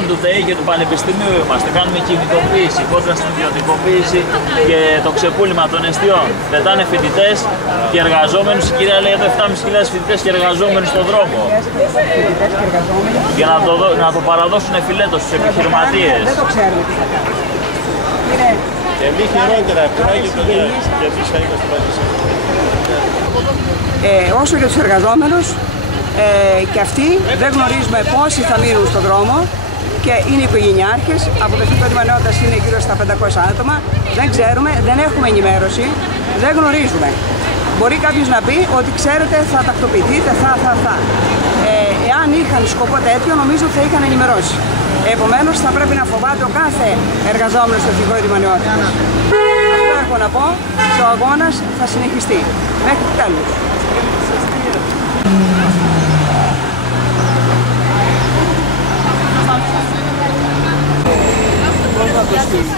φοιτητών του ΔΕΗ και του Πανεπιστημίου είμαστε. Κάνουμε κινητοποίηση κόντρα στην ιδιωτικοποίηση και το ξεπούλημα των εστιών. Πετάνε φοιτητές και εργαζόμενους. Η κυρία λέει εδώ 7.500 φοιτητές και εργαζόμενους στον δρόμο. Για να το παραδώσουν φιλέτος στους επιχειρηματίες. Δεν το ξέρουμε τι θα κάνουμε. Και εμείς χειρότερα, κουράγιο παιδιά, και εμείς θα είμαστε μαζί σας. Όσο για τους εργαζόμενους, και αυτοί δεν γνωρίζουμε πόσοι θα μείνουν στον δρόμο και είναι οικογενειάρχες, από το επίπεδο νεότητας είναι γύρω στα 500 άτομα, δεν ξέρουμε, δεν έχουμε ενημέρωση, δεν γνωρίζουμε. Μπορεί κάποιος να πει ότι ξέρετε θα τακτοποιηθείτε, θα. Εάν είχαν σκοπό τέτοιο νομίζω θα είχαν ενημερώσει. Επομένως θα πρέπει να φοβάται ο κάθε εργαζόμενος στο εθνικό ίδρυμα νεότητας. Αυτό έχω να πω και ο αγώνας θα συνεχιστεί μέχρι το τέλος. Πώς να το στείλει.